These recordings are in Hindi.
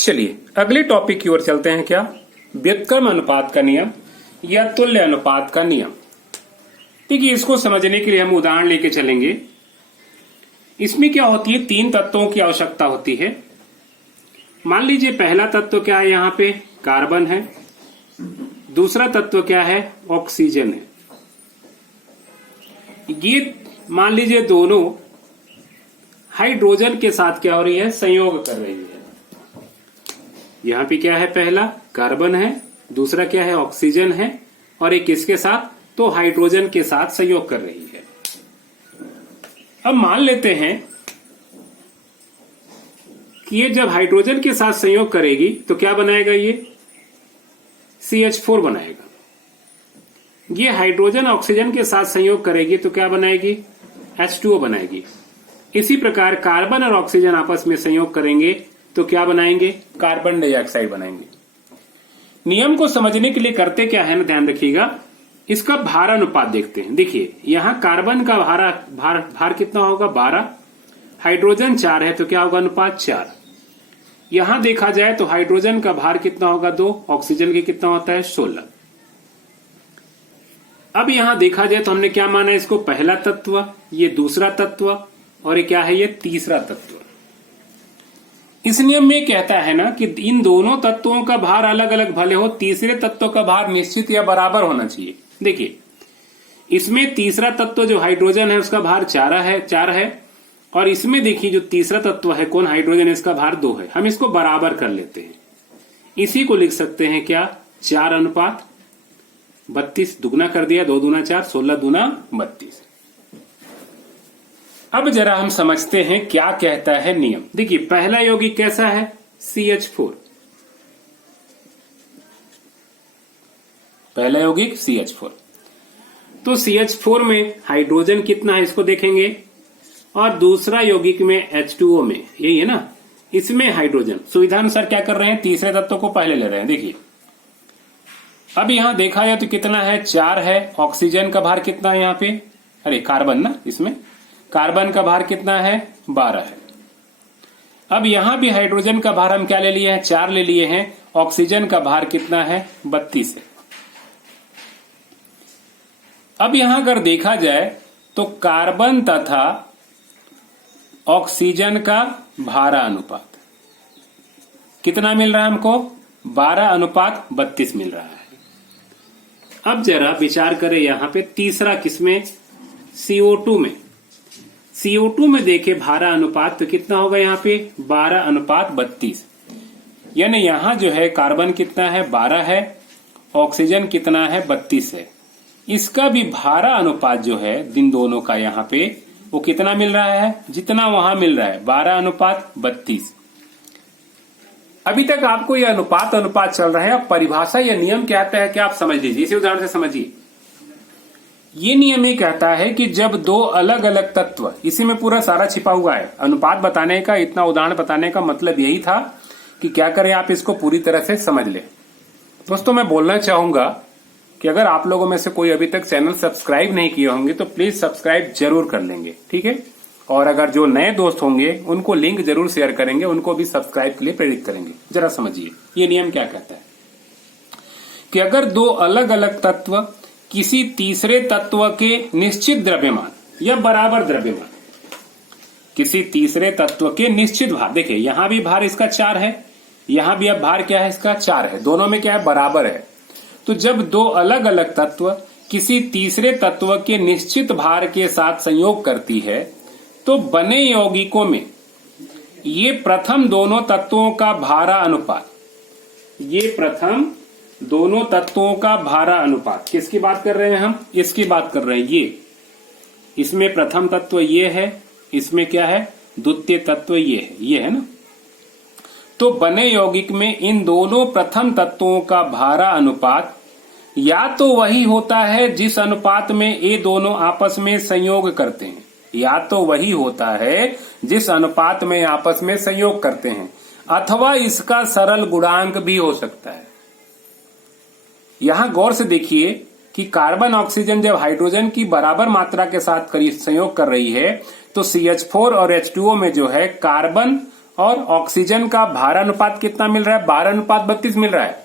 चलिए अगले टॉपिक की ओर चलते हैं। क्या? व्युत्क्रम अनुपात का नियम या तुल्य अनुपात का नियम। देखिए, इसको समझने के लिए हम उदाहरण लेके चलेंगे। इसमें क्या होती है, 3 तत्वों की आवश्यकता होती है। मान लीजिए पहला तत्व क्या है, यहाँ पे कार्बन है। दूसरा तत्व क्या है, ऑक्सीजन है। ये मान लीजिए दोनों हाइड्रोजन के साथ क्या हो रही है, संयोग कर रही है। यहाँ पे क्या है, पहला कार्बन है, दूसरा क्या है, ऑक्सीजन है, और एक किसके साथ, तो हाइड्रोजन के साथ संयोग कर रही है। अब मान लेते हैं कि ये जब हाइड्रोजन के साथ संयोग करेगी तो क्या बनाएगा, ये CH4 बनाएगा। ये हाइड्रोजन ऑक्सीजन के साथ संयोग करेगी तो क्या बनाएगी, H2O बनाएगी। इसी प्रकार कार्बन और ऑक्सीजन आपस में संयोग करेंगे तो क्या बनाएंगे, कार्बन डाइऑक्साइड बनाएंगे। नियम को समझने के लिए करते क्या है ना, ध्यान रखिएगा। इसका भार अनुपात देखते हैं। देखिए यहां कार्बन का भार कितना होगा, 12। हाइड्रोजन 4 है तो क्या होगा, अनुपात 4। यहां देखा जाए तो हाइड्रोजन का भार कितना होगा, 2। ऑक्सीजन के कितना होता है, 16। अब यहां देखा जाए तो हमने क्या माना, इसको पहला तत्व, ये दूसरा तत्व, और ये क्या है, ये तीसरा तत्व। इस नियम में कहता है ना कि इन दोनों तत्वों का भार अलग अलग भले हो, तीसरे तत्व का भार निश्चित या बराबर होना चाहिए। देखिए इसमें तीसरा तत्व जो हाइड्रोजन है उसका भार 4 है, और इसमें देखिए जो तीसरा तत्व है कौन, हाइड्रोजन, इसका भार 2 है। हम इसको बराबर कर लेते हैं। इसी को लिख सकते हैं क्या, 4:32। दुगना कर दिया, 2 दूना 4, 16 दूना 32। अब जरा हम समझते हैं क्या कहता है नियम। देखिए पहला यौगिक कैसा है, CH4। पहला यौगिक CH4। तो CH4 में हाइड्रोजन कितना है इसको देखेंगे, और दूसरा यौगिक में H2O में, यही है ना, इसमें हाइड्रोजन। सुविधानुसार क्या कर रहे हैं, तीसरे तत्व को पहले ले रहे हैं। देखिए अब यहां देखा जाए तो कितना है, 4 है। ऑक्सीजन का भार कितना है यहाँ पे, अरे कार्बन ना, इसमें कार्बन का भार कितना है, 12 है। अब यहां भी हाइड्रोजन का भार हम क्या ले लिए हैं, 4 ले लिए हैं। ऑक्सीजन का भार कितना है, 32 है। अब यहां अगर देखा जाए तो कार्बन तथा ऑक्सीजन का भारा अनुपात कितना मिल रहा है हमको, 12:32 मिल रहा है। अब जरा विचार करें यहां पे तीसरा किसमें, CO2 में। CO2 में देखे भारा अनुपात तो कितना होगा यहाँ पे, 12:32। यानी यहां जो है कार्बन कितना है, 12 है, ऑक्सीजन कितना है, 32 है। इसका भी भारा अनुपात जो है इन दोनों का यहाँ पे वो कितना मिल रहा है, जितना वहां मिल रहा है, 12:32। अभी तक आपको यह अनुपात चल रहा है। अब परिभाषा या नियम क्या कहता है कि आप समझ लीजिए, इसी उदाहरण से समझिए। ये नियम ये कहता है कि जब 2 अलग अलग तत्व, इसी में पूरा सारा छिपा हुआ है। अनुपात बताने का, इतना उदाहरण बताने का मतलब यही था कि क्या करें, आप इसको पूरी तरह से समझ लें। दोस्तों मैं बोलना चाहूंगा कि अगर आप लोगों में से कोई अभी तक चैनल सब्सक्राइब नहीं किए होंगे तो प्लीज सब्सक्राइब जरूर कर लेंगे, ठीक है। और अगर जो नए दोस्त होंगे उनको लिंक जरूर शेयर करेंगे, उनको भी सब्सक्राइब के लिए प्रेरित करेंगे। जरा समझिए ये नियम क्या कहता है कि अगर 2 अलग अलग तत्व किसी तीसरे तत्व के निश्चित द्रव्यमान या बराबर द्रव्यमान, किसी तीसरे तत्व के निश्चित भार, देखिए यहां भी भार इसका 4 है, यहां भी अब भार क्या है, इसका 4 है, दोनों में क्या है, बराबर है। तो जब 2 अलग अलग तत्व किसी तीसरे तत्व के निश्चित भार के साथ संयोग करती है तो बने यौगिकों में ये प्रथम दोनों तत्वों का भारा अनुपात, ये प्रथम दोनों तत्वों का भारा अनुपात, किसकी बात कर रहे हैं हम, इसकी बात कर रहे हैं। ये इसमें प्रथम तत्व ये है, इसमें क्या है, द्वितीय तत्व ये है ना। तो बने यौगिक में इन दोनों प्रथम तत्वों का भारा अनुपात या तो वही होता है जिस अनुपात में ये दोनों आपस में संयोग करते हैं, या तो वही होता है जिस अनुपात में आपस में संयोग करते हैं, अथवा इसका सरल गुणांक भी हो सकता है। यहां गौर से देखिए कि कार्बन ऑक्सीजन जब हाइड्रोजन की बराबर मात्रा के साथ संयोग कर रही है तो CH4 और H2O में जो है कार्बन और ऑक्सीजन का भार अनुपात कितना मिल रहा है? 12:32 मिल रहा है।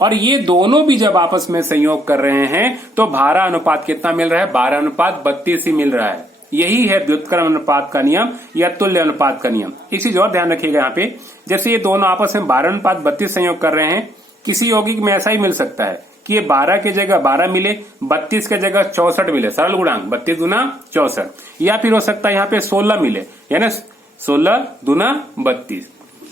और ये दोनों भी जब आपस में संयोग कर रहे हैं तो भारा अनुपात कितना मिल रहा है? 12:32 ही मिल रहा है। यही है व्युत्क्रम अनुपात का नियम या तुल्य अनुपात का नियम। एक चीज और ध्यान रखिएगा यहाँ पे, जैसे ये दोनों आपस में 12:32 संयोग कर रहे हैं, किसी यौगिक में ऐसा ही मिल सकता है कि ये 12 के जगह 12 मिले, 32 के जगह 64 मिले, सरल गुणांक 32 दूना 64, या फिर हो सकता है यहाँ पे 16 मिले, यानी 16 दूना 32,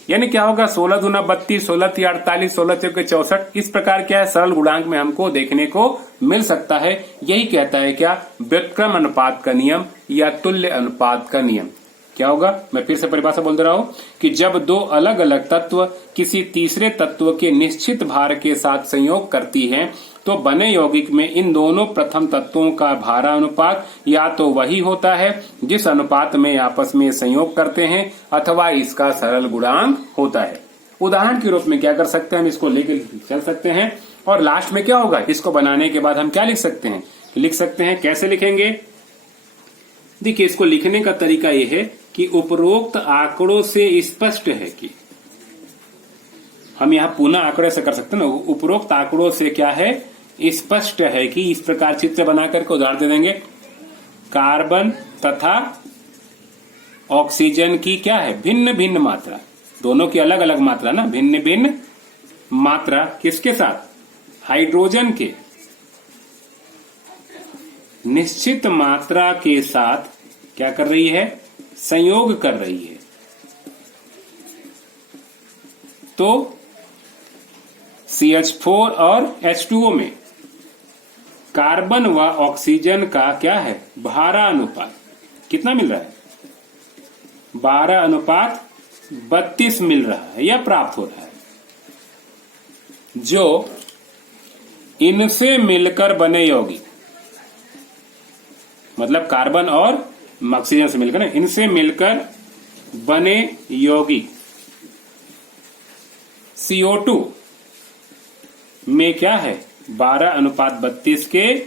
यानी क्या होगा? 16 दूना 32, 16 × 48, 16 × 64। इस प्रकार क्या है, सरल गुणांक में हमको देखने को मिल सकता है। यही कहता है क्या? व्युत्क्रम अनुपात का नियम या तुल्य अनुपात का नियम। क्या होगा? मैं फिर से परिभाषा बोल दे रहा हूं कि जब दो अलग अलग तत्व किसी तीसरे तत्व के निश्चित भार के साथ संयोग करती हैं तो बने यौगिक में इन दोनों प्रथम तत्वों का भारा अनुपात या तो वही होता है जिस अनुपात में आपस में संयोग करते हैं अथवा इसका सरल गुणांक होता है। उदाहरण के रूप में क्या कर सकते हैं, हम इसको लेकर चल सकते हैं और लास्ट में क्या होगा, इसको बनाने के बाद हम क्या लिख सकते हैं? लिख सकते हैं, कैसे लिखेंगे? देखिए, इसको लिखने का तरीका यह है कि उपरोक्त आंकड़ों से स्पष्ट है कि, हम यहां पुनः आंकड़े से कर सकते हैं ना, उपरोक्त आंकड़ों से क्या है, स्पष्ट है कि, इस प्रकार चित्र बना करके उदाहरण दे देंगे। कार्बन तथा ऑक्सीजन की क्या है? भिन्न भिन्न मात्रा, दोनों की अलग अलग मात्रा ना, भिन्न भिन्न मात्रा किसके साथ? हाइड्रोजन के निश्चित मात्रा के साथ क्या कर रही है? संयोग कर रही है। तो CH4 और H2O में कार्बन व ऑक्सीजन का क्या है? भारा अनुपात कितना मिल रहा है? 12:32 मिल रहा है या प्राप्त हो रहा है, जो इनसे मिलकर बने यौगिक, मतलब कार्बन और ऑक्सीजन से मिलकर, इनसे मिलकर बने यौगिक CO2 में क्या है? 12:32 के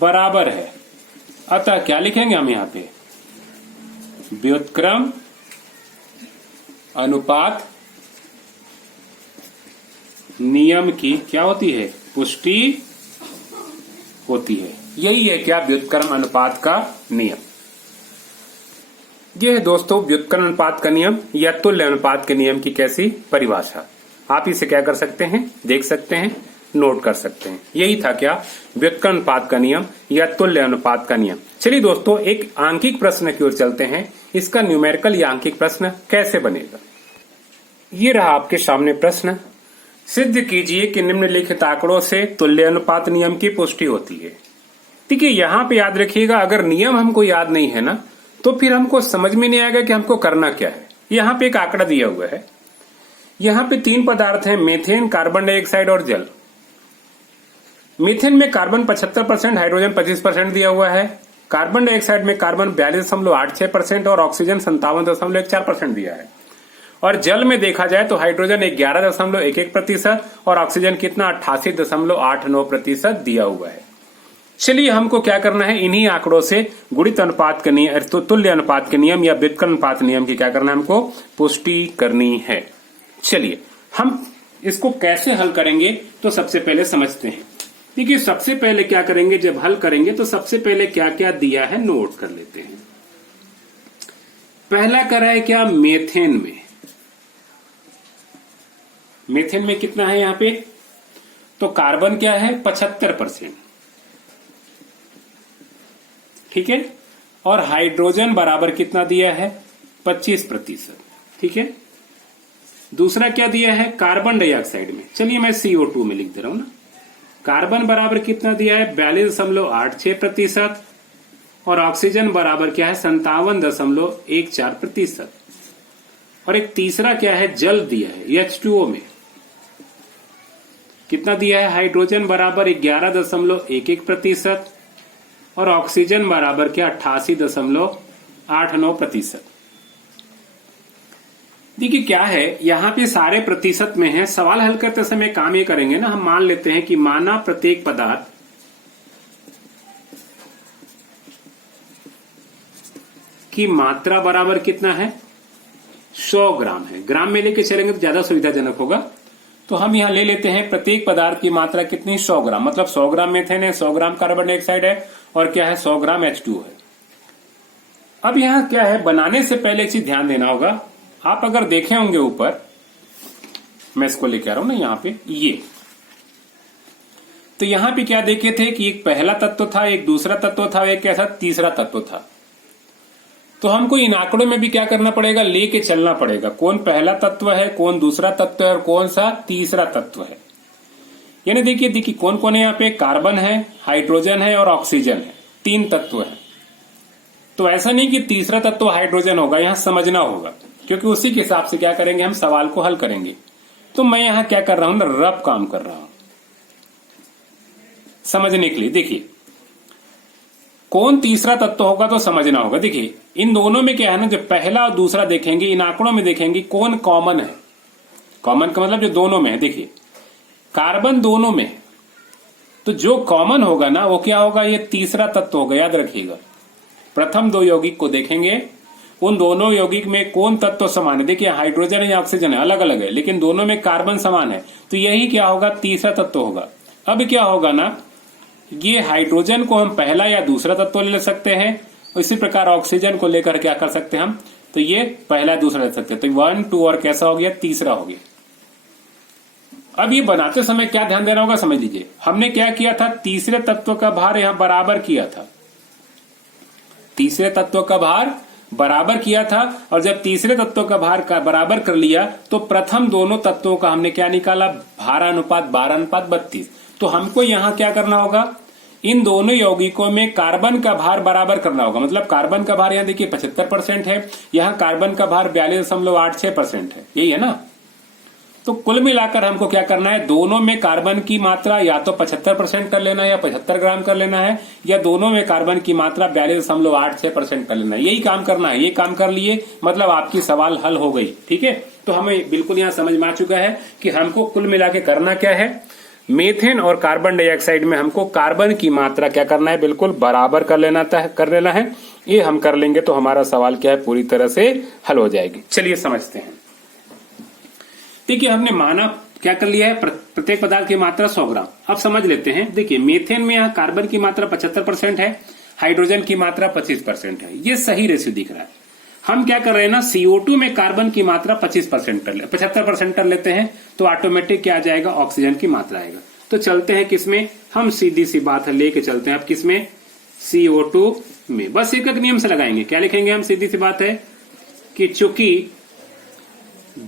बराबर है। अतः क्या लिखेंगे हम यहां पे? व्युत्क्रम अनुपात नियम की क्या होती है? पुष्टि होती है। यही है क्या? व्युत्क्रम अनुपात का नियम। यह है दोस्तों व्युत्क्रम अनुपात का नियम या तुल्य अनुपात के नियम की कैसी परिभाषा। आप इसे क्या कर सकते हैं? देख सकते हैं, नोट कर सकते हैं। यही था क्या? व्युत्क्रम अनुपात का नियम या तुल्य अनुपात का नियम। चलिए दोस्तों, एक आंकिक प्रश्न की ओर चलते हैं। इसका न्यूमेरिकल या आंकिक प्रश्न कैसे बनेगा? ये रहा आपके सामने प्रश्न। सिद्ध कीजिए कि निम्नलिखित आंकड़ों से तुल्य अनुपात नियम की पुष्टि होती है। देखिए, यहां पे याद रखिएगा, अगर नियम हमको याद नहीं है ना, तो फिर हमको समझ में नहीं आएगा कि हमको करना क्या है। यहां पे एक आंकड़ा दिया हुआ है। यहां पे 3 पदार्थ हैं, मीथेन, कार्बन डाइऑक्साइड और जल। मीथेन में कार्बन 75%, हाइड्रोजन 25% दिया हुआ है। कार्बन डाइऑक्साइड में कार्बन 42.86% और ऑक्सीजन 57.14% दिया है। और जल में देखा जाए तो हाइड्रोजन 11.11% और ऑक्सीजन कितना? 88.89% दिया हुआ है। चलिए, हमको क्या करना है? इन्हीं आंकड़ों से गुणित अनुपात के नियम, तुल्य अनुपात के नियम या व्युत्क्रम अनुपात नियम की क्या करना है? हमको पुष्टि करनी है। चलिए, हम इसको कैसे हल करेंगे तो सबसे पहले समझते हैं। देखिए, सबसे पहले क्या करेंगे, जब हल करेंगे तो सबसे पहले क्या क्या दिया है नोट कर लेते हैं। पहला करा है क्या? मेथेन में। मेथेन में कितना है यहां पे? तो कार्बन क्या है? 75%, ठीक है। और हाइड्रोजन बराबर कितना दिया है? 25%, ठीक है। दूसरा क्या दिया है? कार्बन डाइऑक्साइड में, चलिए मैं CO2 में लिख दे रहा हूं ना। कार्बन बराबर कितना दिया है? 42.86% और ऑक्सीजन बराबर क्या है? 57.14%। और एक तीसरा क्या है? जल दिया है H2O में। कितना दिया है? हाइड्रोजन बराबर 11.11% और ऑक्सीजन बराबर क्या? 88.89%। देखिए क्या है, यहां पे सारे प्रतिशत में है। सवाल हल करते समय काम ये करेंगे ना, हम मान लेते हैं कि माना प्रत्येक पदार्थ की मात्रा बराबर कितना है, 100 ग्राम है। ग्राम में लेके चलेंगे तो ज्यादा सुविधाजनक होगा, तो हम यहां ले लेते हैं प्रत्येक पदार्थ की मात्रा कितनी, 100 ग्राम। मतलब 100 ग्राम मीथेन है, 100 ग्राम कार्बन डाइऑक्साइड है, और क्या है, 100 ग्राम H2 है। अब यहां क्या है, बनाने से पहले एक चीज ध्यान देना होगा। आप अगर देखे होंगे ऊपर, मैं इसको लेके आ रहा हूं ना यहाँ पे, ये तो यहां पे क्या देखे थे कि एक पहला तत्व था, एक दूसरा तत्व था, एक क्या था, तीसरा तत्व था। तो हमको इन आंकड़ों में भी क्या करना पड़ेगा, लेके चलना पड़ेगा, कौन पहला तत्व है, कौन दूसरा तत्व है और कौन सा तीसरा तत्व है। यानी देखिए कौन कौन है यहाँ पे, कार्बन है, हाइड्रोजन है और ऑक्सीजन है, 3 तत्व है। तो ऐसा नहीं कि तीसरा तत्व हाइड्रोजन होगा, यहां समझना होगा, क्योंकि उसी के हिसाब से क्या करेंगे, हम सवाल को हल करेंगे। तो मैं यहां क्या कर रहा हूं ना, रफ काम कर रहा हूं समझने के लिए। देखिए कौन तीसरा तत्व होगा तो समझना होगा। देखिए इन दोनों में क्या है ना, जो पहला और दूसरा देखेंगे, इन आंकड़ों में देखेंगे कौन कॉमन है। कॉमन का मतलब जो दोनों में है। देखिए कार्बन दोनों में है, तो जो कॉमन होगा ना वो क्या होगा, ये तीसरा तत्व होगा, याद रखिएगा। प्रथम 2 यौगिक को देखेंगे, उन दोनों यौगिक में कौन तत्व समान है। देखिए हाइड्रोजन या ऑक्सीजन है, अलग अलग है, लेकिन दोनों में कार्बन समान है, तो यही क्या होगा, तीसरा तत्व होगा। अब क्या होगा ना, ये हाइड्रोजन को हम पहला या दूसरा तत्व ले सकते हैं, इसी प्रकार ऑक्सीजन को लेकर क्या कर सकते हैं हम, तो ये पहला दूसरा ले सकते हैं। तो 1 2 और कैसा हो गया, तीसरा हो गया। अब ये बनाते समय क्या ध्यान देना होगा, समझ लीजिए। हमने क्या किया था, तीसरे तत्व का भार यहां बराबर किया था, तीसरे तत्व का भार बराबर किया था, और जब तीसरे तत्व का भार का बराबर कर लिया तो प्रथम दोनों तत्वों का हमने क्या निकाला, भारानुपात 12:32। तो हमको यहां क्या करना होगा, इन दोनों यौगिकों में कार्बन का भार बराबर करना होगा। मतलब कार्बन का भार यहां देखिए 75% है, यहां कार्बन का भार 42.86% है, यही है ना। तो कुल मिलाकर हमको क्या करना है, दोनों में कार्बन की मात्रा या तो 75% कर लेना है, या 75 ग्राम कर लेना है, या दोनों में कार्बन की मात्रा 42.86% कर लेना है, यही काम करना है। ये काम कर लिए मतलब आपकी सवाल हल हो गई, ठीक है। तो हमें बिल्कुल यहां समझ में आ चुका है कि हमको कुल मिला के करना क्या है, मीथेन और कार्बन डाइऑक्साइड में हमको कार्बन की मात्रा क्या करना है, बिल्कुल बराबर कर लेना है। ये हम कर लेंगे तो हमारा सवाल क्या है, पूरी तरह से हल हो जाएगी। चलिए समझते हैं। देखिए हमने माना क्या कर लिया है, प्रत्येक पदार्थ की मात्रा 100 ग्राम। अब समझ लेते हैं। देखिए मीथेन में यहाँ कार्बन की मात्रा 75% है, हाइड्रोजन की मात्रा 25% है, ये सही रेशियो दिख रहा है। हम क्या कर रहे हैं ना, CO2 में कार्बन की मात्रा 75% कर लेते हैं, तो ऑटोमेटिक क्या आ जाएगा, ऑक्सीजन की मात्रा आएगा। तो चलते हैं किसमें, हम सीधी सी बात है लेके चलते हैं अब किसमें, CO2 में। बस एक नियम से लगाएंगे, क्या लिखेंगे हम, सीधी सी बात है कि चूंकि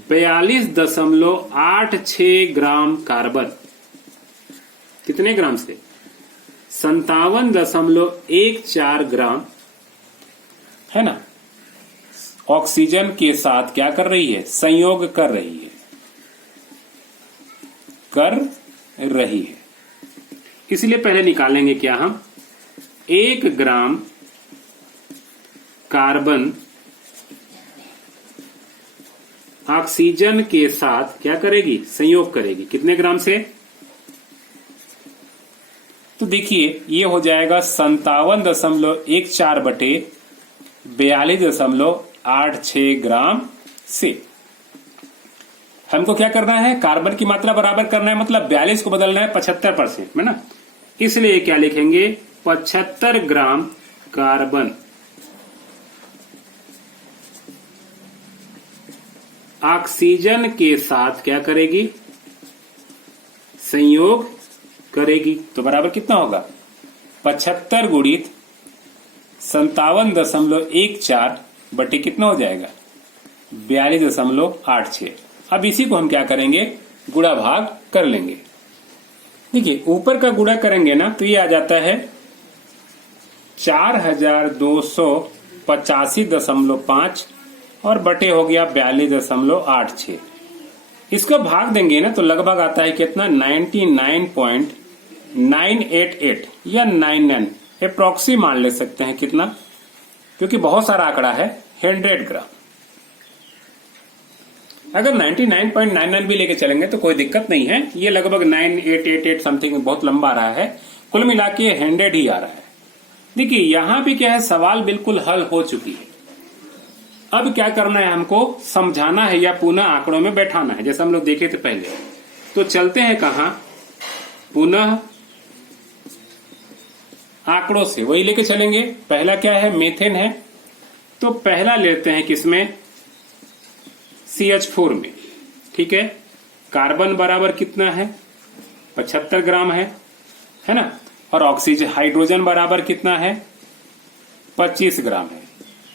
42.86 ग्राम कार्बन, कितने ग्राम से, 57.14 ग्राम है ना, ऑक्सीजन के साथ क्या कर रही है, संयोग कर रही है। इसलिए पहले निकालेंगे क्या हम, 1 ग्राम कार्बन ऑक्सीजन के साथ क्या करेगी, संयोग करेगी, कितने ग्राम से, तो देखिए ये हो जाएगा 57.14 बटे 42.86 ग्राम से। हमको क्या करना है, कार्बन की मात्रा बराबर करना है, मतलब 42 को बदलना है 75% में ना, इसलिए क्या लिखेंगे, 75 ग्राम कार्बन ऑक्सीजन के साथ क्या करेगी, संयोग करेगी। तो बराबर कितना होगा, 75 गुणित 57.14 बटे कितना हो जाएगा, 42.86। अब इसी को हम क्या करेंगे, गुणा भाग कर लेंगे। देखिए ऊपर का गुणा करेंगे ना तो ये आ जाता है 4285.5 और बटे हो गया 42.86। इसको भाग देंगे ना तो लगभग आता है कितना, 99.988 या 99 अप्रोक्सी मान ले सकते हैं, कितना, क्योंकि बहुत सारा आंकड़ा है, 100 ग्राम। अगर 99.99 भी लेके चलेंगे तो कोई दिक्कत नहीं है, ये लगभग 9888 समथिंग बहुत लंबा रहा है, कुल मिला के 100 ही आ रहा है। देखिए यहां भी क्या है, सवाल बिल्कुल हल हो चुकी है। अब क्या करना है, हमको समझाना है या पुनः आंकड़ों में बैठाना है, जैसे हम लोग देखे थे पहले। तो चलते हैं कहां, पुनः आंकड़ों से वही लेके चलेंगे। पहला क्या है, मेथेन है, तो पहला लेते हैं किसमें, CH4 में। ठीक है, कार्बन बराबर कितना है, 75 ग्राम है ना। और ऑक्सीजन हाइड्रोजन बराबर कितना है, 25 ग्राम है।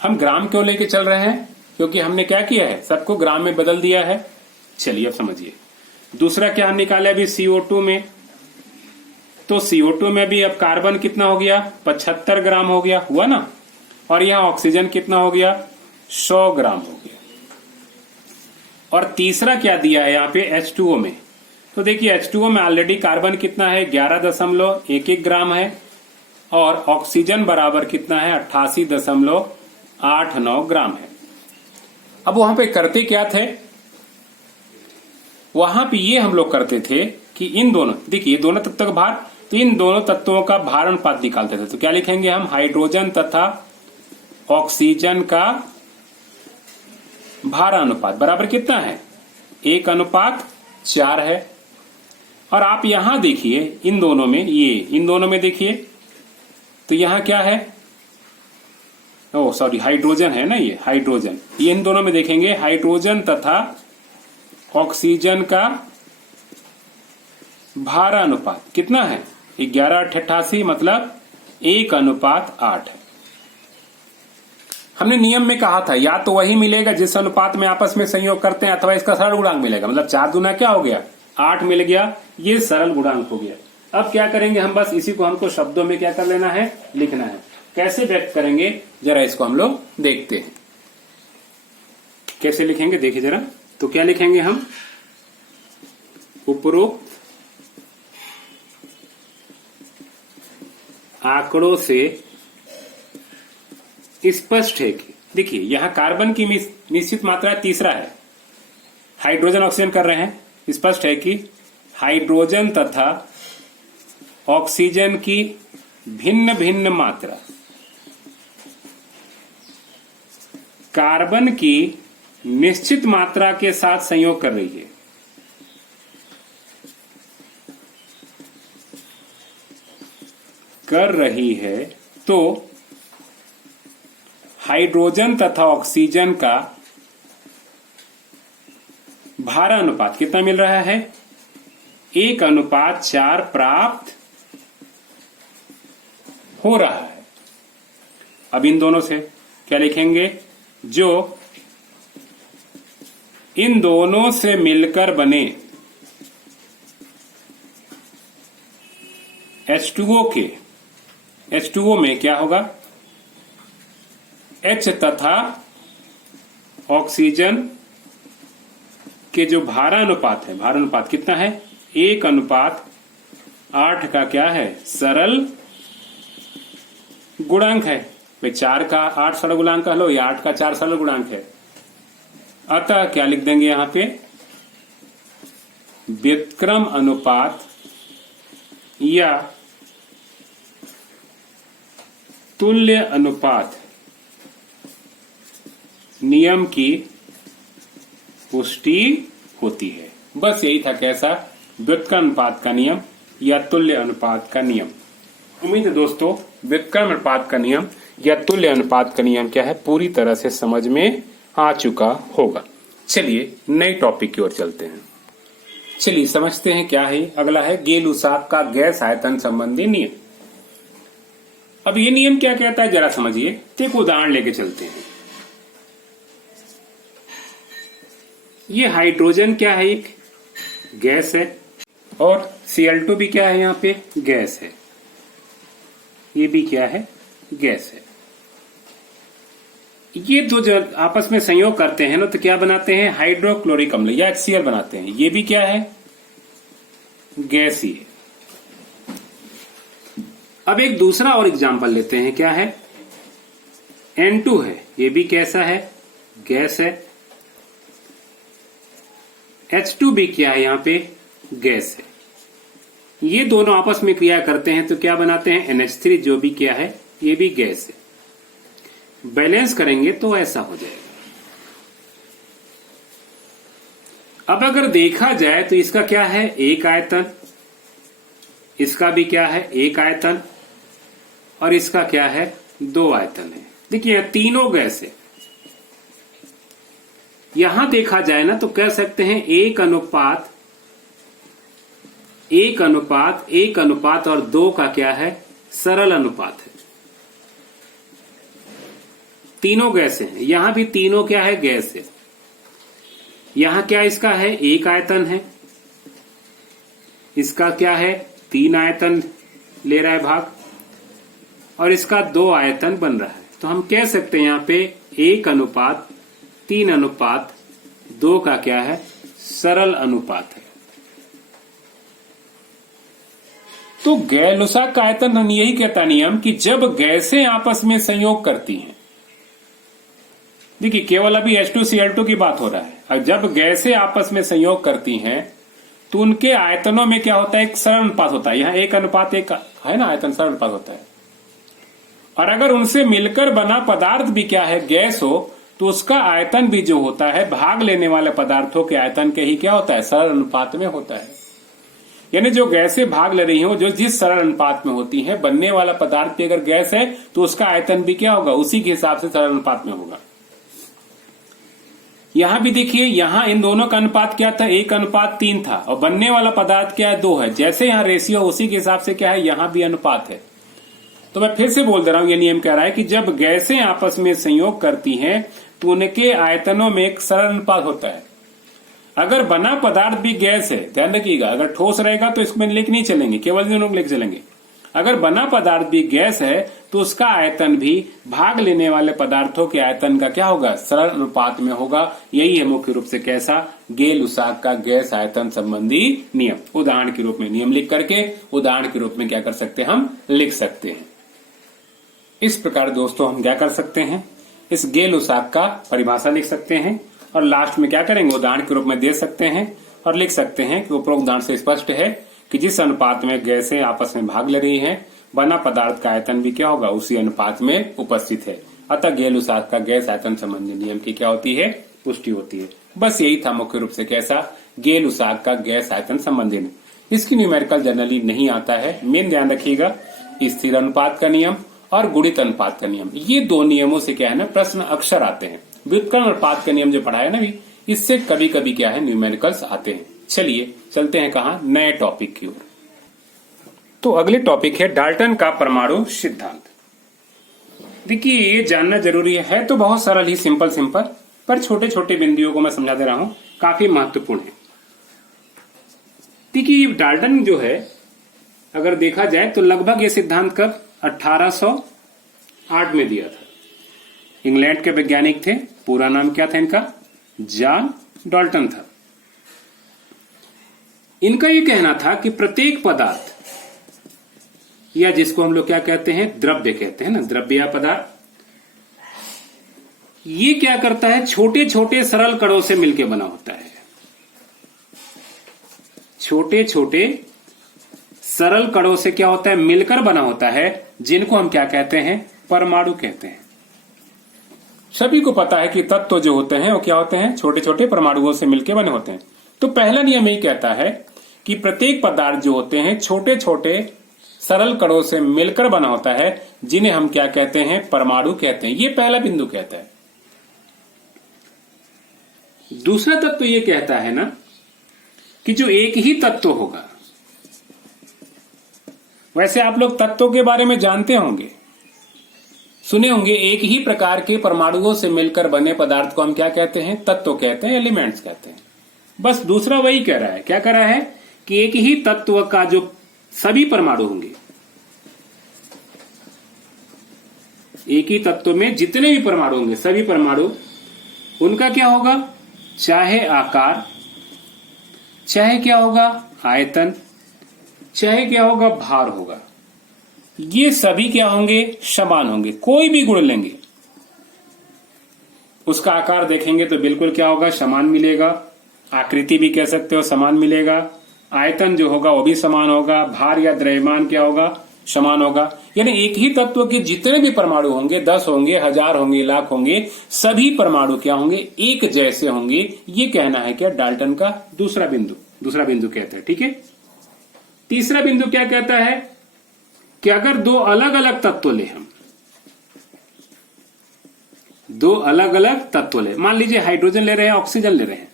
हम ग्राम क्यों लेके चल रहे हैं, क्योंकि हमने क्या किया है, सबको ग्राम में बदल दिया है। चलिए अब समझिए। दूसरा क्या हम निकाले अभी, CO2 में। तो CO2 में भी अब कार्बन कितना हो गया, 75 ग्राम हो गया, हुआ ना। और यहां ऑक्सीजन कितना हो गया, 100 ग्राम हो गया। और तीसरा क्या दिया है यहाँ पे, H2O में। तो देखिए H2O में ऑलरेडी कार्बन कितना है, 11.11 ग्राम है। और ऑक्सीजन बराबर कितना है, 88.89 ग्राम है। अब वहां पे करते क्या थे, वहां पे ये हम लोग करते थे कि इन दोनों, देखिए दोनों तत्वों का भार, तो इन दोनों तत्वों का भार अनुपात निकालते थे। तो क्या लिखेंगे हम, हाइड्रोजन तथा ऑक्सीजन का भार अनुपात बराबर कितना है, 1:4 है। और आप यहां देखिए इन दोनों में, ये इन दोनों में देखिए, तो यहां क्या है, ओ सॉरी हाइड्रोजन है ना, ये हाइड्रोजन, ये इन दोनों में देखेंगे हाइड्रोजन तथा ऑक्सीजन का भार अनुपात कितना है, 11/88, मतलब 1:8 है। हमने नियम में कहा था या तो वही मिलेगा जिस अनुपात में आपस में संयोग करते हैं, अथवा इसका सरल गुणांक मिलेगा। मतलब 4 दूना क्या हो गया, 8 मिल गया, ये सरल गुणांक हो गया। अब क्या करेंगे हम, बस इसी को हमको शब्दों में क्या कर लेना है, लिखना है। कैसे व्यक्त करेंगे जरा इसको हम लोग देखते हैं, कैसे लिखेंगे देखिए जरा। तो क्या लिखेंगे हम, उपरोक्त आंकड़ों से स्पष्ट है कि, देखिए यहां कार्बन की निश्चित मात्रा तीसरा है, हाइड्रोजन ऑक्सीजन कर रहे हैं, स्पष्ट है कि हाइड्रोजन तथा ऑक्सीजन की भिन्न भिन्न मात्रा कार्बन की निश्चित मात्रा के साथ संयोग कर रही है। तो हाइड्रोजन तथा ऑक्सीजन का भार अनुपात कितना मिल रहा है, 1:4 प्राप्त हो रहा है। अब इन दोनों से क्या लिखेंगे, जो इन दोनों से मिलकर बने H2O में क्या होगा, H तथा ऑक्सीजन के जो भारानुपात है, भारानुपात कितना है, 1:8 का क्या है, सरल गुणांक है। भाई 4 का 8 सरल गुणांक लो, या 8 का 4 सरल गुणांक है। अतः क्या लिख देंगे यहां पे, व्युत्क्रम अनुपात या तुल्य अनुपात नियम की पुष्टि होती है। बस यही था, कैसा, व्युत्क्रम अनुपात का नियम या तुल्य अनुपात का नियम। उम्मीद है दोस्तों व्युत्क्रम अनुपात का नियम या तुल्य अनुपात का नियम क्या है पूरी तरह से समझ में आ चुका होगा। चलिए नए टॉपिक की ओर चलते हैं। चलिए समझते हैं क्या है। अगला है गेल-लुसाक का गैस आयतन संबंधी नियम। अब ये नियम क्या कहता है जरा समझिए। तो एक उदाहरण लेके चलते हैं। ये हाइड्रोजन क्या है, एक गैस है, और Cl2 भी क्या है, यहाँ पे गैस है। ये भी क्या है, गैस है। ये दो जब आपस में संयोग करते हैं ना तो क्या बनाते हैं, हाइड्रोक्लोरिक अम्ल या HCl बनाते हैं। ये भी क्या है, गैस ही है। अब एक दूसरा और एग्जांपल लेते हैं, क्या है, N2 है, ये भी कैसा है, गैस है। H2 भी क्या है, यहां पे गैस है। ये दोनों आपस में क्रिया करते हैं तो क्या बनाते हैं, NH3, जो भी क्या है, ये भी गैस है। बैलेंस करेंगे तो ऐसा हो जाएगा। अब अगर देखा जाए तो इसका क्या है, एक आयतन, इसका भी क्या है, एक आयतन, और इसका क्या है, दो आयतन है। देखिए तीनों गैस है। यहां देखा जाए ना तो कह सकते हैं एक अनुपात एक अनुपात एक अनुपात और दो का क्या है, सरल अनुपात है। तीनों गैस हैं, यहां भी तीनों क्या है, गैस है। यहां क्या इसका है, एक आयतन है, इसका क्या है, तीन आयतन ले रहा है भाग, और इसका दो आयतन बन रहा है। तो हम कह सकते हैं यहां पे एक अनुपात तीन अनुपात दो का क्या है, सरल अनुपात है। तो गैर-लुसाक का आयतन यही कहता नियम कि जब गैसें आपस में संयोग करती हैं, देखिए केवल अभी H2Cl2 की बात हो रहा है, और जब गैसें आपस में संयोग करती हैं तो उनके आयतनों में क्या होता है, एक सरल अनुपात होता है। यहां एक अनुपात एक है ना, आयतन सरल अनुपात होता है। और अगर उनसे मिलकर बना पदार्थ भी क्या है, गैस हो, तो उसका आयतन भी जो होता है भाग लेने वाले पदार्थों के आयतन के ही क्या होता है, सरल अनुपात में होता है। यानी जो गैसें भाग ले रही हो, जो जिस सरल अनुपात में होती हैं, बनने वाला पदार्थ भी अगर गैस है तो उसका आयतन भी क्या होगा, उसी के हिसाब से सरल अनुपात में होगा। यहां भी देखिए, यहां इन दोनों का अनुपात क्या था, एक अनुपात तीन था, और बनने वाला पदार्थ क्या है, दो है। जैसे यहां रेशियो उसी के हिसाब से क्या है, यहां भी अनुपात है। तो मैं फिर से बोल दे रहा हूं, ये नियम कह रहा है कि जब गैसें आपस में संयोग करती हैं तो उनके आयतनों में एक सरल अनुपात होता है। अगर बना पदार्थ भी गैस है, ध्यान रखिएगा, अगर ठोस रहेगा तो इसमें लेके नहीं चलेंगे, केवल दोनों लेके चलेंगे। अगर बना पदार्थ भी गैस है तो उसका आयतन भी भाग लेने वाले पदार्थों के आयतन का क्या होगा, सरल अनुपात में होगा। यही है मुख्य रूप से कैसा, गैर-लुसाक का गैस आयतन संबंधी नियम। उदाहरण के रूप में नियम लिख करके उदाहरण के रूप में क्या कर सकते हैं, हम लिख सकते हैं। इस प्रकार दोस्तों हम क्या कर सकते हैं, इस गैर-लुसाक का परिभाषा लिख सकते हैं, और लास्ट में क्या करेंगे, उदाहरण के रूप में दे सकते हैं और लिख सकते हैं कि उपरोक्त उदाहरण से स्पष्ट है कि जिस अनुपात में गैसें आपस में भाग ले रही हैं, बना पदार्थ का आयतन भी क्या होगा, उसी अनुपात में उपस्थित है। अतः गैर-लुसाक का गैस आयतन संबंधी नियम की क्या होती है, पुष्टि होती है। बस यही था मुख्य रूप से कैसा, गैर-लुसाक का गैस आयतन संबंधी नियम। इसकी न्यूमेरिकल जनरली नहीं आता है। मेन ध्यान रखिएगा, स्थिर अनुपात का नियम और गुणित अनुपात का नियम, ये दो नियमों से क्या है ना, प्रश्न अक्सर आते हैं। व्युत्क्रम अनुपात का नियम जो पढ़ा है ना भी, इससे कभी कभी क्या है, न्यूमेरिकल्स आते हैं। चलिए चलते हैं कहा, नए टॉपिक की ओर। तो अगले टॉपिक है डाल्टन का परमाणु सिद्धांत। देखिए ये जानना जरूरी है तो बहुत सरल ही, सिंपल सिंपल, पर छोटे छोटे बिंदुओं को मैं समझा दे रहा हूं, काफी महत्वपूर्ण है। देखिए डाल्टन जो है, अगर देखा जाए तो लगभग ये सिद्धांत कब 1808 में दिया था। इंग्लैंड के वैज्ञानिक थे, पूरा नाम क्या था इनका, जॉन डाल्टन था। इनका ये कहना था कि प्रत्येक पदार्थ, या जिसको हम लोग क्या कहते हैं, द्रव्य कहते हैं ना, द्रव्य या पदार्थ, ये क्या करता है, छोटे छोटे सरल कणों से मिलकर बना होता है। छोटे छोटे सरल कणों से क्या होता है, मिलकर बना होता है, जिनको हम क्या कहते हैं, परमाणु कहते हैं। सभी को पता है कि तत्व जो होते हैं वो क्या होते हैं, छोटे छोटे परमाणुओं से मिलकर बने होते हैं। तो पहला नियम यही कहता है कि प्रत्येक पदार्थ जो होते हैं छोटे छोटे सरल कणों से मिलकर बना होता है, जिन्हें हम क्या कहते हैं, परमाणु कहते हैं। ये पहला बिंदु कहता है। दूसरा तत्व ये कहता है ना कि जो एक ही तत्व होगा, वैसे आप लोग तत्वों के बारे में जानते होंगे, सुने होंगे, एक ही प्रकार के परमाणुओं से मिलकर बने पदार्थ को हम क्या कहते हैं, तत्व कहते हैं, एलिमेंट्स कहते हैं। बस दूसरा वही कह रहा है, क्या कह रहा है कि एक ही तत्व का जो सभी परमाणु होंगे, एक ही तत्व में जितने भी परमाणु होंगे, सभी परमाणु, उनका क्या होगा, चाहे आकार, चाहे क्या होगा, आयतन, चाहे क्या होगा, भार होगा, ये सभी क्या होंगे, समान होंगे। कोई भी गुण लेंगे, उसका आकार देखेंगे तो बिल्कुल क्या होगा, समान मिलेगा। आकृति भी कह सकते हो, समान मिलेगा। आयतन जो होगा वो भी समान होगा। भार या द्रव्यमान क्या होगा, समान होगा। यानी एक ही तत्व के जितने भी परमाणु होंगे, 10 होंगे, 1000 होंगे, लाख होंगे, सभी परमाणु क्या होंगे, एक जैसे होंगे। ये कहना है क्या डाल्टन का दूसरा बिंदु कहता है। ठीक है। तीसरा बिंदु क्या कहता है कि अगर दो अलग अलग तत्व ले, हम दो अलग अलग तत्व ले, मान लीजिए हाइड्रोजन ले रहे हैं, ऑक्सीजन ले रहे हैं,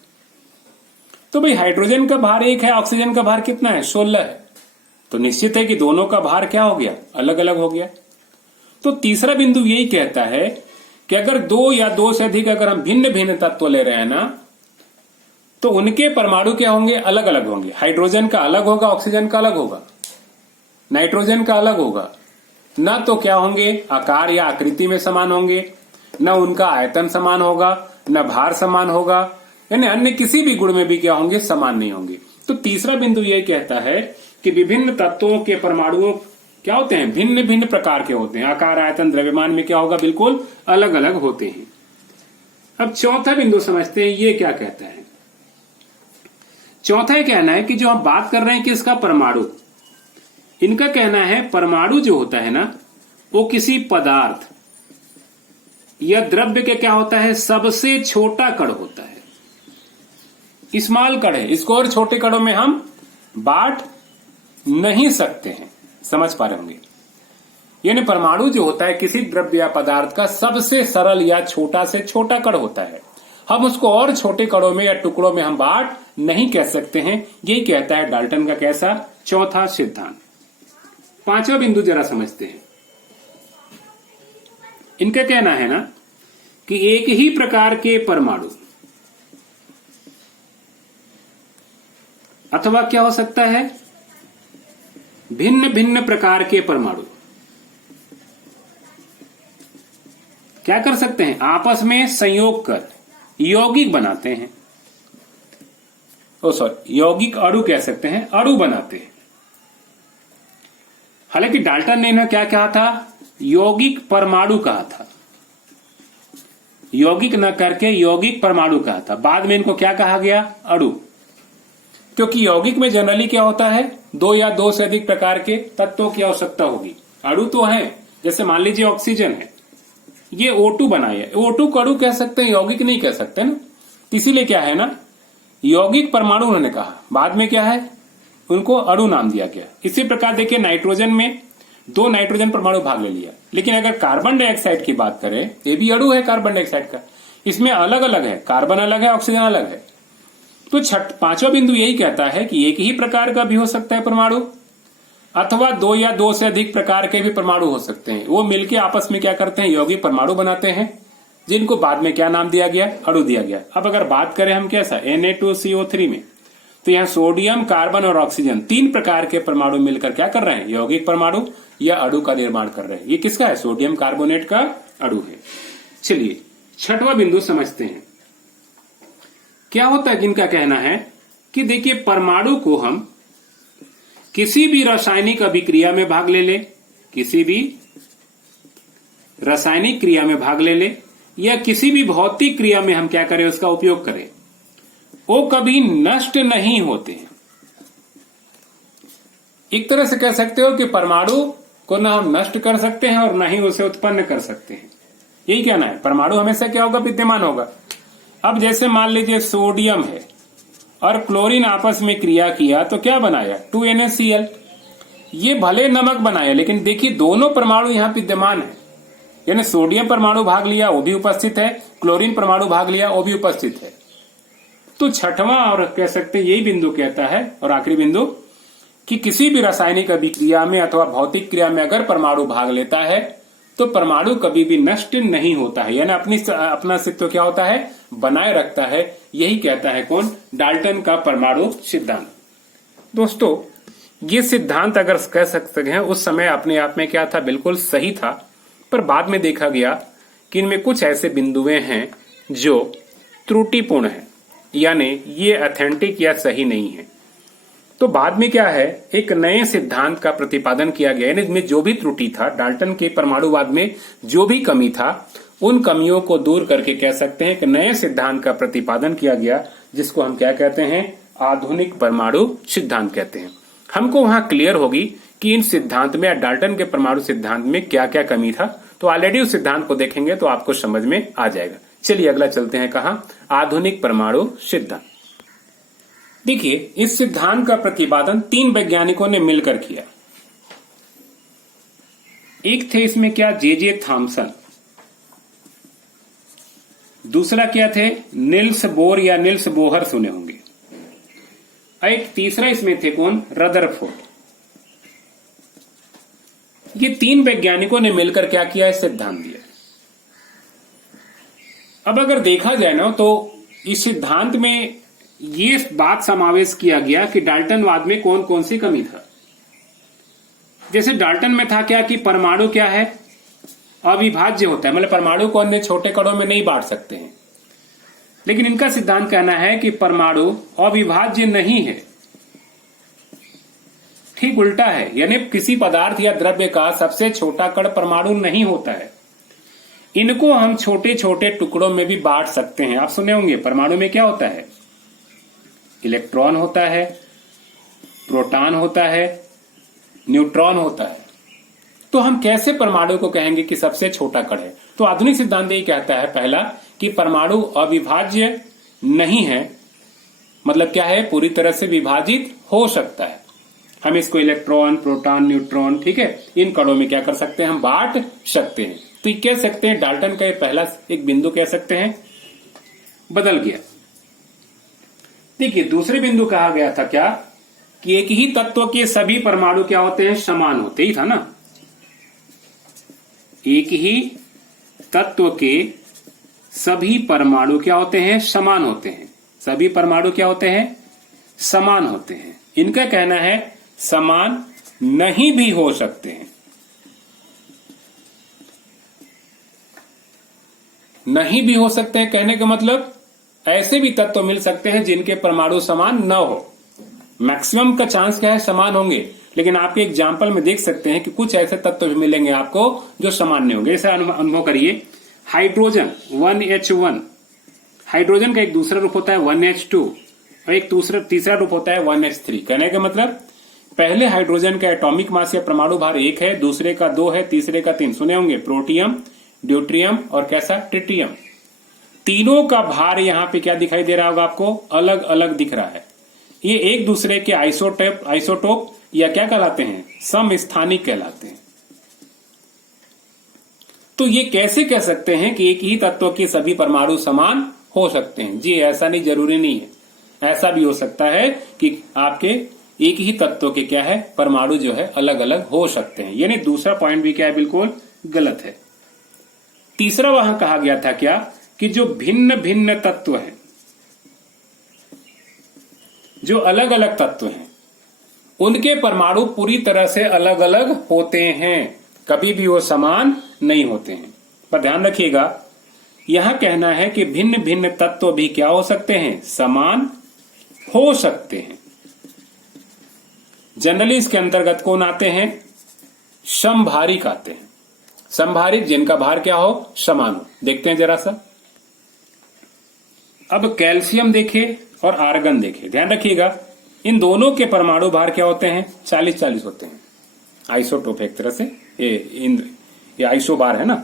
तो भाई हाइड्रोजन का भार 1 है, ऑक्सीजन का भार कितना है, 16 है। तो निश्चित है कि दोनों का भार क्या हो गया, अलग अलग हो गया। तो तीसरा बिंदु यही कहता है कि अगर 2 या 2 से अधिक अगर हम भिन्न भिन्न तत्व ले रहे हैं ना, तो उनके परमाणु क्या होंगे, अलग अलग होंगे। हाइड्रोजन का अलग होगा, ऑक्सीजन का अलग होगा, नाइट्रोजन का अलग होगा। न तो क्या होंगे, आकार या आकृति में समान होंगे, न उनका आयतन समान होगा, न भार समान होगा, यानी अन्य किसी भी गुण में भी क्या होंगे, समान नहीं होंगे। तो तीसरा बिंदु यह कहता है कि विभिन्न तत्वों के परमाणुओं क्या होते हैं, भिन्न भिन्न प्रकार के होते हैं। आकार, आयतन, द्रव्यमान में क्या होगा, बिल्कुल अलग अलग होते हैं। अब चौथा बिंदु समझते हैं, ये क्या कहता है। चौथा कहना है कि जो हम बात कर रहे हैं कि इसका परमाणु, इनका कहना है परमाणु जो होता है ना, वो किसी पदार्थ या द्रव्य के क्या होता है, सबसे छोटा कण होता है। स्मॉल कण है, इसको और छोटे कणों में हम बांट नहीं सकते हैं। समझ पा रहे होंगे। यानी परमाणु जो होता है किसी द्रव्य या पदार्थ का सबसे सरल या छोटा से छोटा कण होता है। हम उसको और छोटे कणों में या टुकड़ों में हम बांट नहीं कह सकते हैं। यही कहता है डाल्टन का कैसा, चौथा सिद्धांत। पांचवा बिंदु जरा समझते हैं। इनका कहना है ना कि एक ही प्रकार के परमाणु अथवा क्या हो सकता है, भिन्न भिन्न प्रकार के परमाणु क्या कर सकते हैं, आपस में संयोग कर यौगिक बनाते हैं। यौगिक अणु कह सकते हैं, अणु बनाते हैं। हालांकि डाल्टन ने इन्हें क्या कहा था, यौगिक परमाणु कहा था। यौगिक न करके यौगिक परमाणु कहा था। बाद में इनको क्या कहा गया, अणु। क्योंकि यौगिक में जनरली क्या होता है, 2 या 2 से अधिक प्रकार के तत्वों की आवश्यकता होगी। अणु तो है, जैसे मान लीजिए ऑक्सीजन है, ये O2 बनाया, O2 को अणु कह सकते हैं, यौगिक नहीं कह सकते ना। इसीलिए क्या है ना, यौगिक परमाणु उन्होंने कहा, बाद में क्या है, उनको अणु नाम दिया गया। इसी प्रकार देखिए नाइट्रोजन में 2 नाइट्रोजन परमाणु भाग ले लिया। लेकिन अगर कार्बन डाइऑक्साइड की बात करें, ये भी अणु है कार्बन डाइऑक्साइड का, इसमें अलग अलग है, कार्बन अलग है, ऑक्सीजन अलग है। तो पांचवा बिंदु यही कहता है कि एक ही प्रकार का भी हो सकता है परमाणु, अथवा 2 या 2 से अधिक प्रकार के भी परमाणु हो सकते हैं। वो मिलके आपस में क्या करते हैं, यौगिक परमाणु बनाते हैं, जिनको बाद में क्या नाम दिया गया, अणु दिया गया। अब अगर बात करें हम कैसा, Na2CO3 में, तो यहाँ सोडियम, कार्बन और ऑक्सीजन 3 प्रकार के परमाणु मिलकर क्या कर रहे हैं, यौगिक परमाणु या अणु का निर्माण कर रहे हैं। ये किसका है, सोडियम कार्बोनेट का अणु है। चलिए छठवां बिंदु समझते हैं। क्या होता है, जिनका कहना है कि देखिए परमाणु को हम किसी भी रासायनिक अभिक्रिया में भाग ले ले, किसी भी रासायनिक क्रिया में भाग ले ले, या किसी भी भौतिक क्रिया में हम क्या करें, उसका उपयोग करें, वो कभी नष्ट नहीं होते हैं। एक तरह से कह सकते हो कि परमाणु को ना हम नष्ट कर सकते हैं और ना ही उसे उत्पन्न कर सकते हैं। यही कहना है, परमाणु हमेशा क्या होगा, विद्यमान होगा। अब जैसे मान लीजिए सोडियम है और क्लोरीन आपस में क्रिया किया तो क्या बनाया, 2NaCl। ये भले नमक बनाया, लेकिन देखिए दोनों परमाणु यहां विद्यमान है। यानी सोडियम परमाणु भाग लिया, वो भी उपस्थित है, क्लोरीन परमाणु भाग लिया, वो भी उपस्थित है। तो छठवां और कह सकते हैं यही बिंदु कहता है, और आखिरी बिंदु, कि किसी भी रासायनिक अभिक्रिया में अथवा भौतिक क्रिया में अगर परमाणु भाग लेता है तो परमाणु कभी भी नष्ट नहीं होता है, यानी अपना अस्तित्व क्या होता है, बनाए रखता है। यही कहता है कौन, डाल्टन का परमाणु सिद्धांत। दोस्तों ये सिद्धांत अगर कह सकते हैं उस समय अपने आप में क्या था, बिल्कुल सही था, पर बाद में देखा गया कि इनमें कुछ ऐसे बिंदुएं हैं जो त्रुटिपूर्ण है, यानी ये ऑथेंटिक या सही नहीं है। तो बाद में क्या है, एक नए सिद्धांत का प्रतिपादन किया गया। इसमें जो भी त्रुटि था, डाल्टन के परमाणुवाद में जो भी कमी था, उन कमियों को दूर करके कह सकते हैं कि नए सिद्धांत का प्रतिपादन किया गया, जिसको हम क्या कहते हैं, आधुनिक परमाणु सिद्धांत कहते हैं। हमको वहां क्लियर होगी कि इन सिद्धांत में या डाल्टन के परमाणु सिद्धांत में क्या क्या कमी था। तो ऑलरेडी उस सिद्धांत को देखेंगे तो आपको समझ में आ जाएगा। चलिए अगला चलते हैं कहां, आधुनिक परमाणु सिद्धांत। देखिए इस सिद्धांत का प्रतिपादन 3 वैज्ञानिकों ने मिलकर किया। एक थे इसमें क्या, जे थॉमसन, दूसरा क्या थे, निल्स बोर या निल्स बोहर, सुने होंगे, एक तीसरा इसमें थे कौन, रदरफोर्ड। ये 3 वैज्ञानिकों ने मिलकर क्या किया है, सिद्धांत दिया। अब अगर देखा जाए ना तो इस सिद्धांत में ये बात समावेश किया गया कि डाल्टनवाद में कौन कौन सी कमी था। जैसे डाल्टन में था क्या कि परमाणु क्या है, अविभाज्य होता है, मतलब परमाणु को अन्य छोटे कणों में नहीं बांट सकते हैं। लेकिन इनका सिद्धांत कहना है कि परमाणु अविभाज्य नहीं है, ठीक उल्टा है, यानी किसी पदार्थ या द्रव्य का सबसे छोटा कण परमाणु नहीं होता है। इनको हम छोटे छोटे टुकड़ों में भी बांट सकते हैं। आप सुने होंगे परमाणु में क्या होता है, इलेक्ट्रॉन होता है, प्रोटॉन होता है, न्यूट्रॉन होता है। तो हम कैसे परमाणु को कहेंगे कि सबसे छोटा कण है। तो आधुनिक सिद्धांत ये कहता है, पहला कि परमाणु अविभाज्य नहीं है, मतलब क्या है, पूरी तरह से विभाजित हो सकता है। हम इसको इलेक्ट्रॉन, प्रोटॉन, न्यूट्रॉन, ठीक है, इन कणों में क्या कर सकते हैं, हम बांट सकते हैं। तो ये कह सकते हैं डाल्टन का ये पहला एक बिंदु कह सकते हैं बदल गया। देखिए दूसरे बिंदु कहा गया था क्या कि एक ही तत्व के सभी परमाणु क्या होते हैं, समान होते ही था ना। एक ही तत्व के सभी परमाणु क्या होते हैं, समान होते हैं। सभी परमाणु क्या होते हैं, समान होते हैं। इनका कहना है समान नहीं भी हो सकते हैं। नहीं भी हो सकते हैं कहने का मतलब ऐसे भी तत्व मिल सकते हैं जिनके परमाणु समान न हो। मैक्सिमम का चांस क्या है, समान होंगे, लेकिन आपके एग्जाम्पल में देख सकते हैं कि कुछ ऐसे तत्व भी मिलेंगे आपको जो समान नहीं होंगे। जैसे अनुभव करिए, हाइड्रोजन 1H1, हाइड्रोजन का एक दूसरा रूप होता है 1H2 और एक तीसरा रूप होता है 1H3। कहने का मतलब पहले हाइड्रोजन का एटॉमिक मास या परमाणु भार 1 है, दूसरे का 2 है, तीसरे का 3। सुने होंगे प्रोटियम, ड्यूट्रियम और कैसा, ट्रिटियम। तीनों का भार यहां पे क्या दिखाई दे रहा होगा आपको, अलग अलग दिख रहा है। ये एक दूसरे के आइसोटोप या क्या कहलाते हैं, समस्थानिक कहलाते हैं। तो ये कैसे कह सकते हैं कि एक ही तत्व के सभी परमाणु समान हो सकते हैं? जी ऐसा नहीं, जरूरी नहीं है। ऐसा भी हो सकता है कि आपके एक ही तत्व के क्या है, परमाणु जो है अलग अलग हो सकते हैं। यानी दूसरा पॉइंट भी क्या है, बिल्कुल गलत है। तीसरा वहां कहा गया था क्या कि जो भिन्न भिन्न तत्व हैं, जो अलग अलग तत्व हैं, उनके परमाणु पूरी तरह से अलग अलग होते हैं, कभी भी वो समान नहीं होते हैं। पर ध्यान रखिएगा, यह कहना है कि भिन्न भिन्न तत्व भी क्या हो सकते हैं, समान हो सकते हैं। जनरली इसके अंतर्गत कौन आते हैं, समभारिक आते हैं। समभारिक जिनका भार क्या हो, समान हो। देखते हैं जरा सा। अब कैल्शियम देखे और आर्गन देखे, ध्यान रखिएगा इन दोनों के परमाणु भार क्या होते हैं, 40-40 होते हैं। आइसोटोप एक तरह से ये आइसोबार है ना,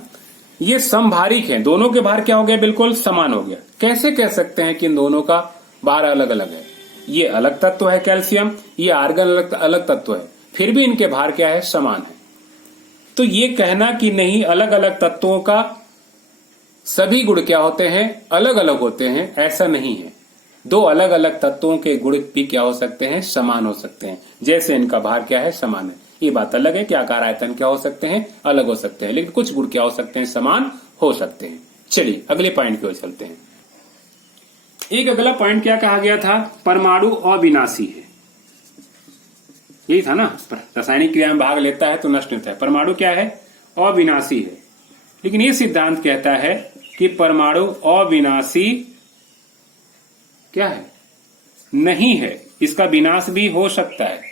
ये समभारिक है। दोनों के भार क्या हो गया, बिल्कुल समान हो गया। कैसे कह सकते हैं कि इन दोनों का भार अलग अलग है? ये अलग तत्व है कैल्शियम, ये आर्गन अलग तत्व है, फिर भी इनके भार क्या है, समान है। तो ये कहना कि नहीं अलग अलग तत्वों का सभी गुण क्या होते हैं, अलग अलग होते हैं, ऐसा नहीं है। दो अलग अलग तत्वों के गुण भी क्या हो सकते हैं, समान हो सकते हैं। जैसे इनका भार क्या है, समान है। ये बात अलग है कि आकार आयतन क्या हो सकते हैं, अलग हो सकते हैं, लेकिन कुछ गुण क्या हो सकते हैं, समान हो सकते हैं। चलिए अगले पॉइंट की ओर चलते हैं। एक अगला पॉइंट क्या कहा गया था, परमाणु अविनाशी है। यही था ना, रासायनिक क्रिया में भाग लेता है तो नष्ट होता है। परमाणु क्या है, अविनाशी है। लेकिन ये सिद्धांत कहता है कि परमाणु अविनाशी क्या है, नहीं है, इसका विनाश भी हो सकता है।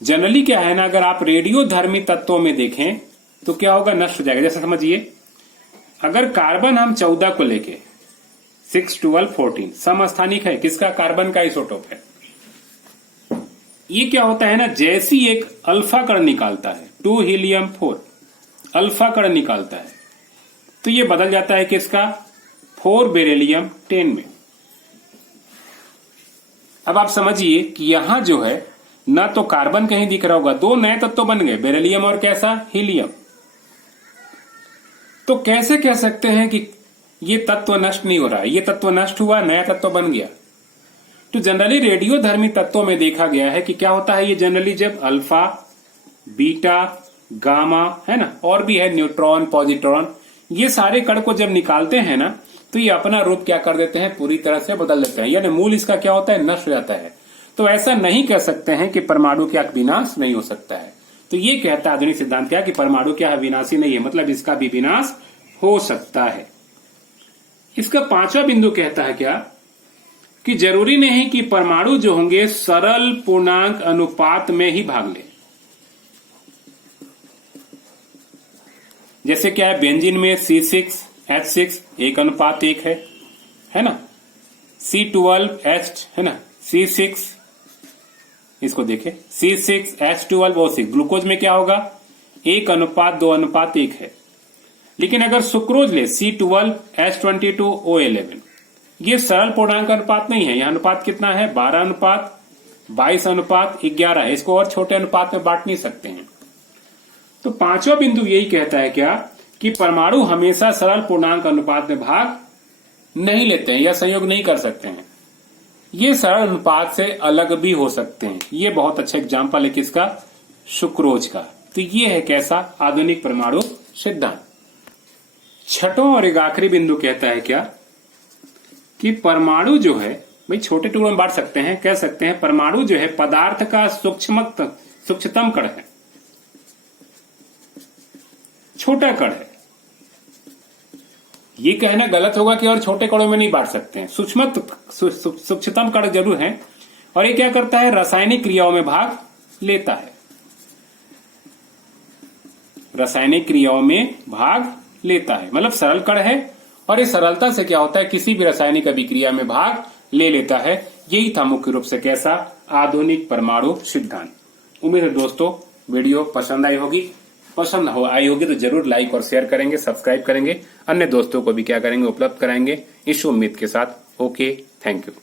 जनरली क्या है ना, अगर आप रेडियोधर्मी तत्वों में देखें तो क्या होगा, नष्ट हो जाएगा। जैसे समझिए, अगर कार्बन हम 14 को लेके 6, 12, 14 समस्थानिक है, किसका, कार्बन का आइसोटोप है। ये क्या होता है ना, जैसी एक अल्फा कण निकालता है 2 हीलियम 4 अल्फा कण निकालता है, तो ये बदल जाता है किसका, 4 बेरिलियम 10 में। अब आप समझिए कि यहां जो है ना तो कार्बन कहीं दिख रहा होगा, 2 नए तत्व बन गए, बेरिलियम और कैसा, हीलियम। तो कैसे कह सकते हैं कि ये तत्व नष्ट नहीं हो रहा है, ये तत्व नष्ट हुआ, नया तत्व बन गया। तो जनरली रेडियोधर्मी तत्वों में देखा गया है कि क्या होता है, ये जनरली जब अल्फा, बीटा, गामा, है ना, और भी है न्यूट्रॉन, पॉजिट्रॉन, ये सारे कण को जब निकालते हैं ना, तो ये अपना रूप क्या कर देते हैं, पूरी तरह से बदल देते हैं, यानी मूल इसका क्या होता है, नष्ट हो जाता है। तो ऐसा नहीं कह सकते हैं कि परमाणु क्या विनाश नहीं हो सकता है। तो ये कहता है आधुनिक सिद्धांत क्या कि परमाणु क्या है, विनाशी नहीं है, मतलब इसका भी विनाश हो सकता है। इसका 5वां बिंदु कहता है क्या कि जरूरी नहीं कि परमाणु जो होंगे सरल पूर्णांक अनुपात में ही भाग ले। जैसे क्या है, बेंजीन में C6H6 1:1 है ना, C12H है ना, C6, इसको देखें C6H12O6, ग्लूकोज में क्या होगा, 1:2:1 है। लेकिन अगर सुक्रोज ले C12H22O11, ये सरल पूर्णांक अनुपात नहीं है, यह अनुपात कितना है, 12:22:11 है, इसको और छोटे अनुपात में बांट नहीं सकते हैं। तो 5वां बिंदु यही कहता है क्या कि परमाणु हमेशा सरल पूर्णांक अनुपात में भाग नहीं लेते हैं या संयोग नहीं कर सकते हैं, ये सरल अनुपात से अलग भी हो सकते हैं। ये बहुत अच्छा एग्जाम्पल है किसका, सुक्रोज का। तो ये है कैसा, आधुनिक परमाणु सिद्धांत। 6वां और एक आखिरी बिंदु कहता है क्या कि परमाणु जो है, भाई छोटे टुकड़ों में बांट सकते हैं, कह सकते हैं परमाणु जो है पदार्थ का सूक्ष्मतम कण है, छोटा कण है। ये कहना गलत होगा कि और छोटे कणों में नहीं बांट सकते हैं, सूक्ष्मतम कण जरूर है। और ये क्या करता है, रासायनिक क्रियाओं में भाग लेता है, रासायनिक क्रियाओं में भाग लेता है, मतलब सरल कण है और इस सरलता से क्या होता है, किसी भी रासायनिक अभिक्रिया में भाग ले लेता है। यही था मुख्य रूप से कैसा, आधुनिक परमाणु सिद्धांत। उम्मीद है दोस्तों वीडियो पसंद आई होगी, तो जरूर लाइक और शेयर करेंगे, सब्सक्राइब करेंगे, अन्य दोस्तों को भी क्या करेंगे, उपलब्ध कराएंगे, इस उम्मीद के साथ। Okay, thank you.